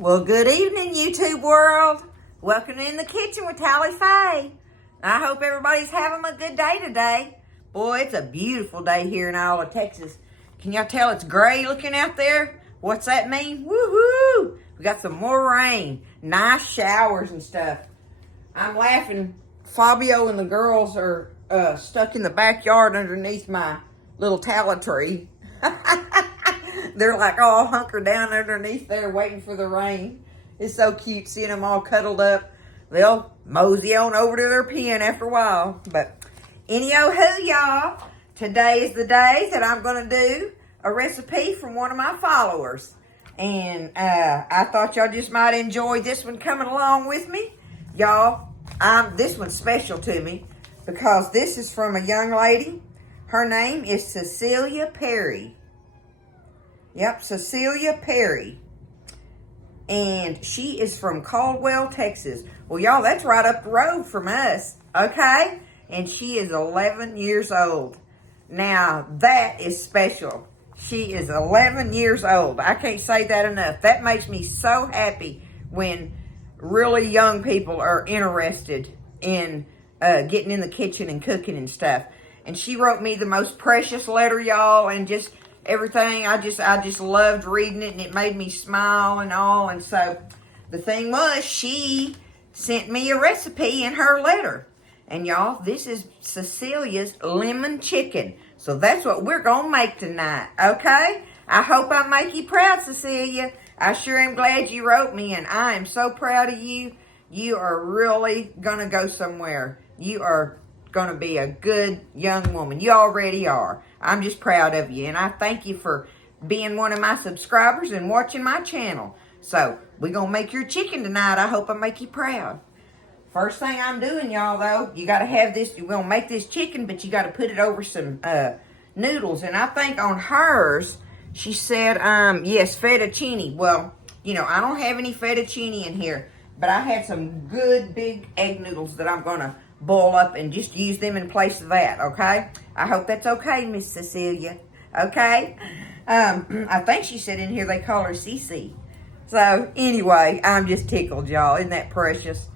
Well, good evening, YouTube world. Welcome in the kitchen with Tally Faye. I hope everybody's having a good day today. Boy, it's a beautiful day here in Iowa, Texas. Can y'all tell it's gray looking out there? What's that mean? Woohoo! We got some more rain, nice showers and stuff. I'm laughing. Fabio and the girls are stuck in the backyard underneath my little tallow tree. They're like all hunkered down underneath there waiting for the rain. It's so cute seeing them all cuddled up. They'll mosey on over to their pen after a while. But anyhow, y'all, today is the day that I'm going to do a recipe from one of my followers. And I thought y'all just might enjoy this one coming along with me. Y'all, this one's special to me because this is from a young lady. Her name is Cecilia Perry. Yep, Cecilia Perry. And she is from Caldwell, Texas. Well, y'all, that's right up the road from us, okay? And she is 11 years old. Now, that is special. She is 11 years old. I can't say that enough. That makes me so happy when really young people are interested in getting in the kitchen and cooking and stuff. And she wrote me the most precious letter, y'all, and just everything. I just loved reading it, and it made me smile and all. And so the thing was, she sent me a recipe in her letter. And y'all, this is Cecilia's lemon chicken. So that's what we're going to make tonight, okay? I hope I make you proud, Cecilia. I sure am glad you wrote me, and I am so proud of you. You are really going to go somewhere. You are going to be a good young woman. You already are. I'm just proud of you, and I thank you for being one of my subscribers and watching my channel. So, we're going to make your chicken tonight. I hope I make you proud. First thing I'm doing, y'all, though, you got to have this. You're going to make this chicken, but you got to put it over some noodles. And I think on hers, she said, yes, fettuccine. Well, you know, I don't have any fettuccine in here, but I had some good big egg noodles that I'm going to boil up and just use them in place of that, okay? I hope that's okay, Miss Cecilia, okay? I think she said in here they call her Cece. So, anyway, I'm just tickled, y'all. Isn't that precious?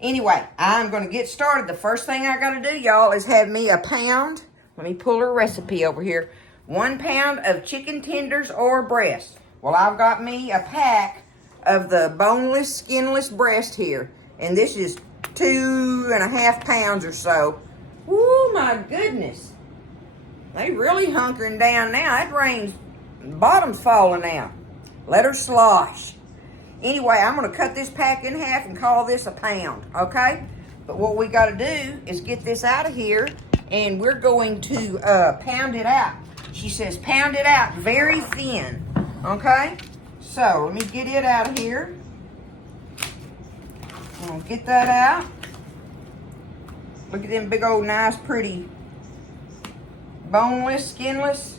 Anyway, I'm going to get started. The first thing I got to do, y'all, is have me a pound. Let me pull her recipe over here. 1 pound of chicken tenders or breast. Well, I've got me a pack of the boneless, skinless breast here. And this is 2.5 pounds or so. Woo, my goodness. They really hunkering down now. That rain's, bottom's falling out. Let her slosh. Anyway, I'm going to cut this pack in half and call this a pound, okay? But what we got to do is get this out of here, and we're going to pound it out. She says pound it out very thin, okay? So, let me get it out of here. I'm going to get that out. Look at them big old nice pretty boneless, skinless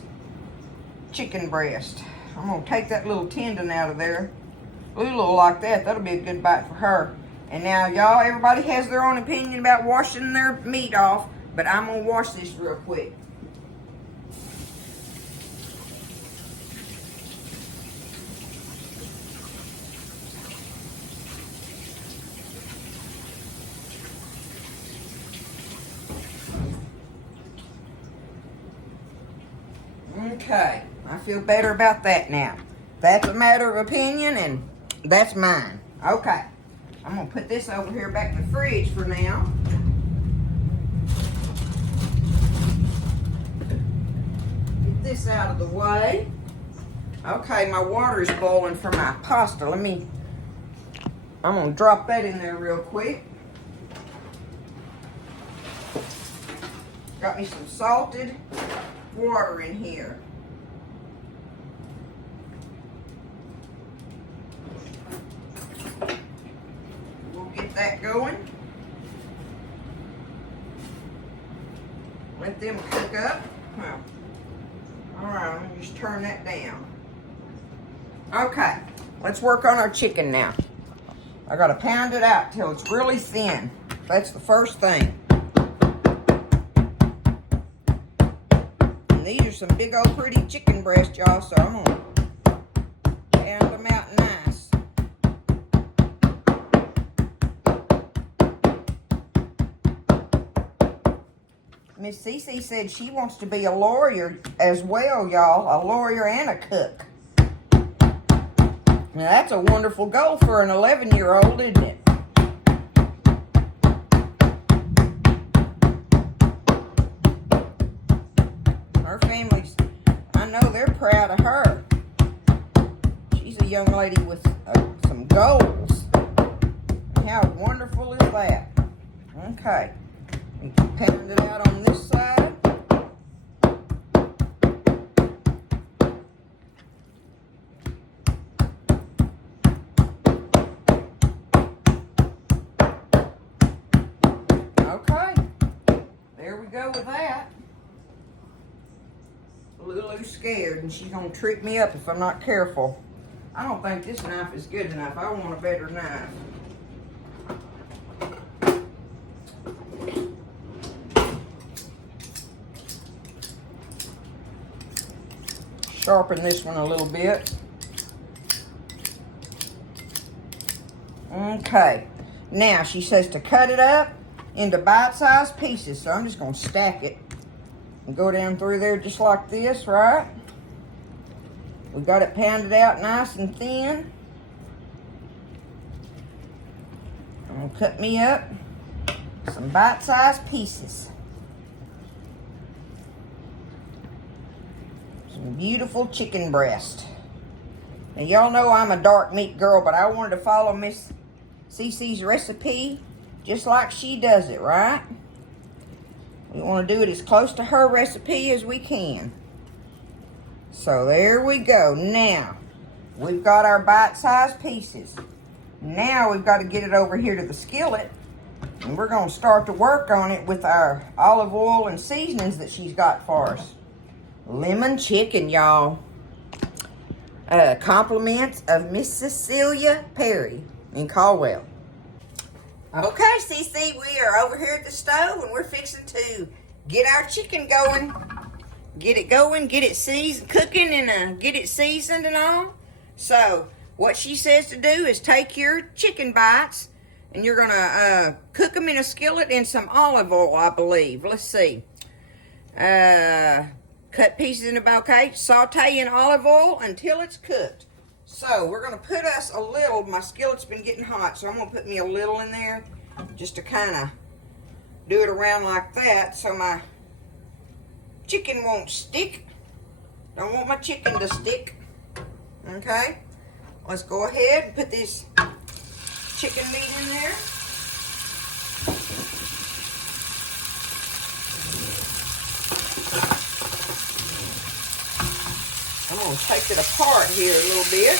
chicken breast. I'm going to take that little tendon out of there. Little like that, that'll be a good bite for her. And now, y'all, everybody has their own opinion about washing their meat off, but I'm going to wash this real quick. Okay, I feel better about that now. That's a matter of opinion, and that's mine. Okay, I'm going to put this over here back in the fridge for now. Get this out of the way. Okay, my water is boiling for my pasta. I'm going to drop that in there real quick. Got me some salted water in here. We'll get that going. Let them cook up. Well, all right, let me just turn that down. Okay, let's work on our chicken now. I gotta pound it out till it's really thin. That's the first thing. And these are some big old pretty chicken breasts, y'all, so I'm gonna pound them out nice. Miss Cece said she wants to be a lawyer as well, y'all. A lawyer and a cook. Now, that's a wonderful goal for an 11-year-old, isn't it? Her family's, I know they're proud of her. She's a young lady with some goals. How wonderful is that? Okay. Pound it out on this side. Okay. There we go with that. Lulu's scared and she's gonna trick me up if I'm not careful. I don't think this knife is good enough. I want a better knife. Sharpen this one a little bit. Okay. Now she says to cut it up into bite-sized pieces. So I'm just gonna stack it and go down through there just like this, right? We got it pounded out nice and thin. I'm gonna cut me up some bite-sized pieces. Some beautiful chicken breast. Now y'all know I'm a dark meat girl, but I wanted to follow Miss Cece's recipe just like she does it, right? We want to do it as close to her recipe as we can. So there we go. Now, we've got our bite-sized pieces. Now we've got to get it over here to the skillet. And we're going to start to work on it with our olive oil and seasonings that she's got for us. Lemon chicken, y'all. Compliments of Miss Cecilia Perry in Caldwell. Okay, Cece, we are over here at the stove and we're fixing to get our chicken going. Get it going, get it seasoned, cooking, and get it seasoned and all. So, what she says to do is take your chicken bites and you're going to cook them in a skillet in some olive oil, I believe. Let's see. Cut pieces in a bouquet, saute in olive oil until it's cooked. So we're going to put us a little, my skillet's been getting hot, so I'm going to put me a little in there just to kind of do it around like that so my chicken won't stick. Don't want my chicken to stick. Okay, let's go ahead and put this chicken meat in there. I'm going to take it apart here a little bit.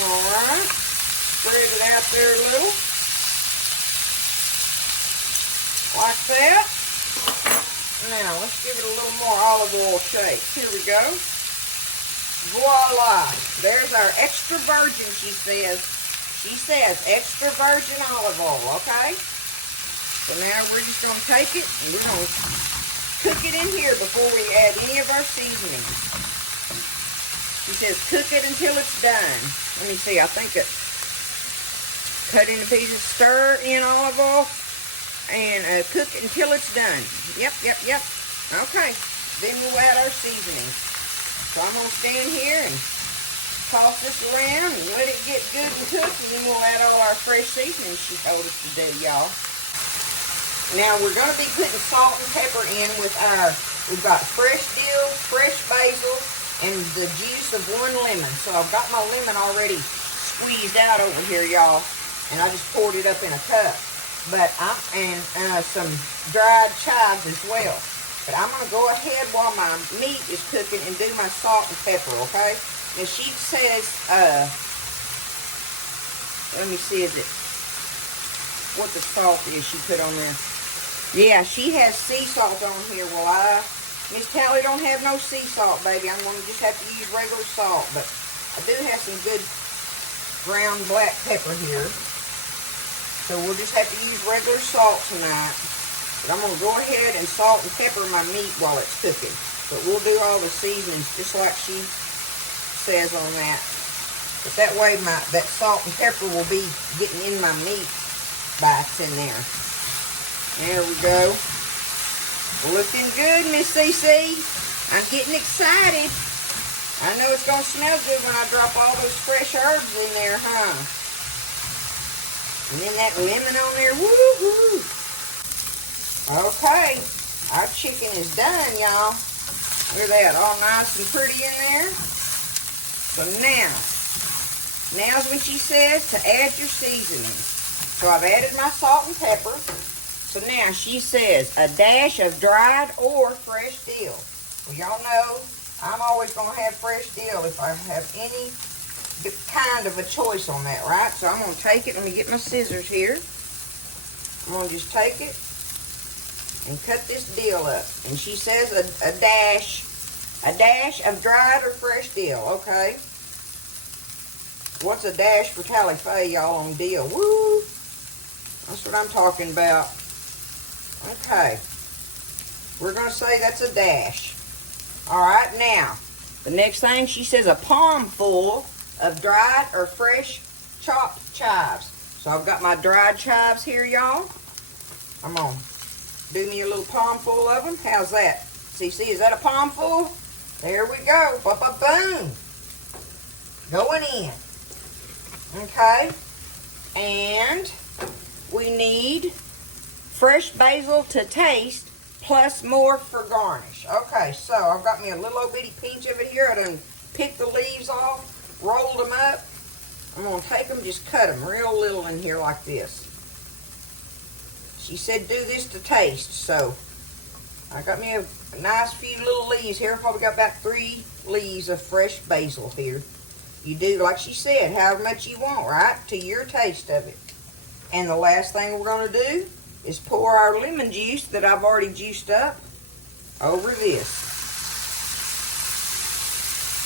Alright, spread it out there a little. Like that. Now, let's give it a little more olive oil shake. Here we go. Voila. There's our extra virgin, she says. She says extra virgin olive oil, okay? So now we're just going to take it and we're going to cook it in here before we add any of our seasonings. She says cook it until it's done. Let me see, I think it cut into pieces, stir in olive oil, and cook it until it's done. Yep. Okay, then we'll add our seasonings. So I'm going to stand here and toss this around and let it get good and cooked, and then we'll add all our fresh seasonings she told us to do, y'all. Now, we're going to be putting salt and pepper in with we've got fresh dill, fresh basil, and the juice of 1 lemon. So I've got my lemon already squeezed out over here, y'all, and I just poured it up in a cup. But and some dried chives as well. But I'm going to go ahead while my meat is cooking and do my salt and pepper, okay? And she says, let me see, is it what the salt is she put on there? Yeah, she has sea salt on here. Well, Miss Tally don't have no sea salt, baby. I'm going to just have to use regular salt. But I do have some good ground black pepper here. So we'll just have to use regular salt tonight. But I'm going to go ahead and salt and pepper my meat while it's cooking. But we'll do all the seasonings just like she says on that. But that way that salt and pepper will be getting in my meat bites in there. There we go. Looking good, Miss Cece. I'm getting excited. I know it's going to smell good when I drop all those fresh herbs in there, huh? And then that lemon on there, woo-hoo. Okay, our chicken is done, y'all. Look at that, all nice and pretty in there. So now's when she says to add your seasonings. So I've added my salt and pepper. So now she says a dash of dried or fresh dill. Well, y'all know I'm always going to have fresh dill if I have any kind of a choice on that, right? So I'm going to take it. Let me get my scissors here. I'm going to just take it and cut this dill up. And she says a dash of dried or fresh dill, okay? What's a dash for Tally Faye, y'all, on dill? Woo! That's what I'm talking about. Okay. We're going to say that's a dash. All right, now, the next thing, she says a palm full of dried or fresh chopped chives. So I've got my dried chives here, y'all. I'm going to do me a little palm full of them. How's that? See, is that a palm full? There we go. Boom. Going in. Okay. And we need fresh basil to taste, plus more for garnish. Okay, so I've got me a little old bitty pinch of it here. I done picked the leaves off, rolled them up. I'm going to take them, just cut them real little in here like this. She said do this to taste, so I got me a nice few little leaves here. Probably got about 3 leaves of fresh basil here. You do, like she said, however much you want, right? To your taste of it. And the last thing we're going to do is pour our lemon juice that I've already juiced up over this.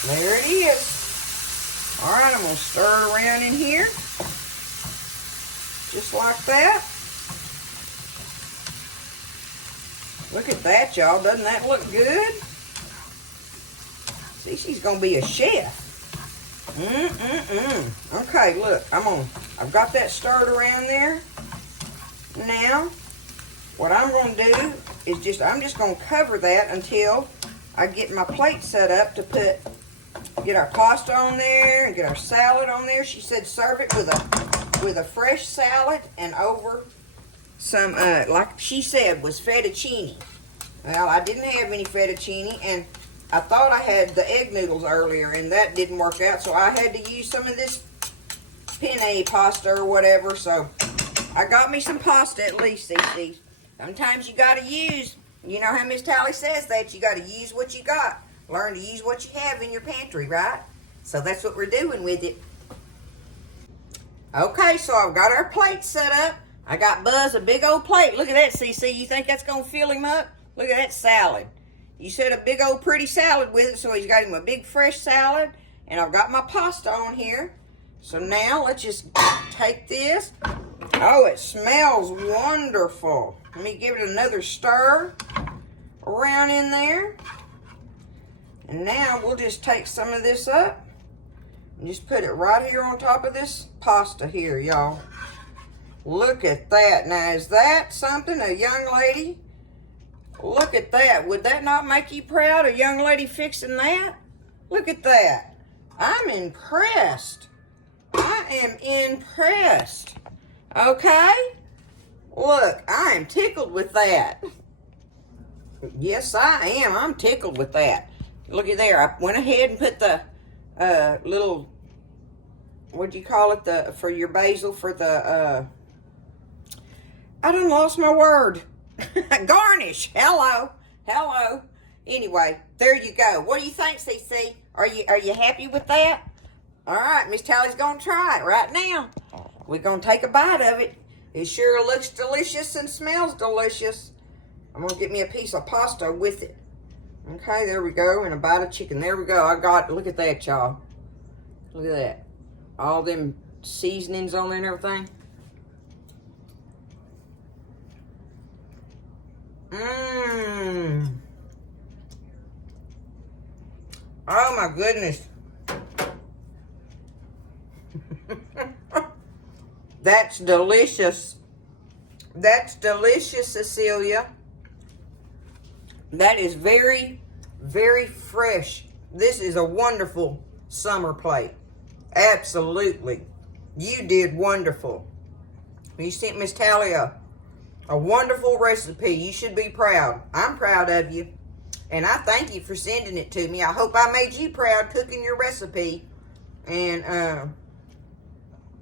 There it is. All right, I'm going to stir it around in here. Just like that. Look at that, y'all. Doesn't that look good? See, she's going to be a chef. Okay, look, I've got that stirred around there. Now, what I'm going to do is I'm just going to cover that until I get my plate set up to get our pasta on there and get our salad on there. She said serve it with a fresh salad and over some, like she said, was fettuccine. Well, I didn't have any fettuccine, and I thought I had the egg noodles earlier, and that didn't work out, so I had to use some of this penne pasta or whatever, so I got me some pasta at least, Cece. Sometimes you got to use, you know how Miss Tally says that, you got to use what you got. Learn to use what you have in your pantry, right? So that's what we're doing with it. Okay, so I've got our plate set up. I got Buzz a big old plate. Look at that, Cece. You think that's going to fill him up? Look at that salad. You said a big old pretty salad with it, so he's got him a big fresh salad. And I've got my pasta on here. So now let's just take this. Oh, it smells wonderful. Let me give it another stir around in there. And now we'll just take some of this up and just put it right here on top of this pasta here, y'all. Look at that. Now, is that something, a young lady? Look at that. Would that not make you proud, a young lady fixing that? Look at that. I'm impressed. I am impressed. Okay? Look, I am tickled with that. Yes, I am. I'm tickled with that. Look at there. I went ahead and put the little, what do you call it, for your basil, for the, I done lost my word. Garnish. Hello. Anyway, there you go. What do you think, CC? Are you happy with that? All right, Miss Tally's going to try it right now. We're going to take a bite of it. It sure looks delicious and smells delicious. I'm going to get me a piece of pasta with it. Okay, there we go. And a bite of chicken. There we go. Look at that, y'all. Look at that. All them seasonings on there and everything. Oh, my goodness. That's delicious. That's delicious, Cecilia. That is very, very fresh. This is a wonderful summer plate. Absolutely. You did wonderful. You sent Miss Tally a wonderful recipe. You should be proud. I'm proud of you. And I thank you for sending it to me. I hope I made you proud cooking your recipe. And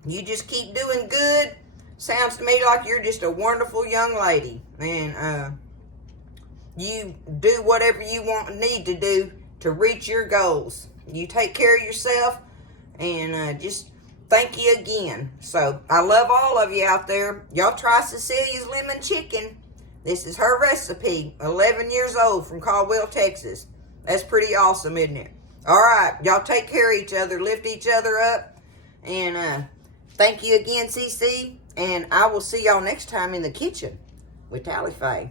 you just keep doing good. Sounds to me like you're just a wonderful young lady. And you do whatever you need to do to reach your goals. You take care of yourself. And just thank you again. So I love all of you out there. Y'all try Cecilia's lemon chicken. This is her recipe. 11 years old from Caldwell, Texas. That's pretty awesome, isn't it? All right. Y'all take care of each other. Lift each other up. And thank you again, CC. And I will see y'all next time in the kitchen with Tally Faye.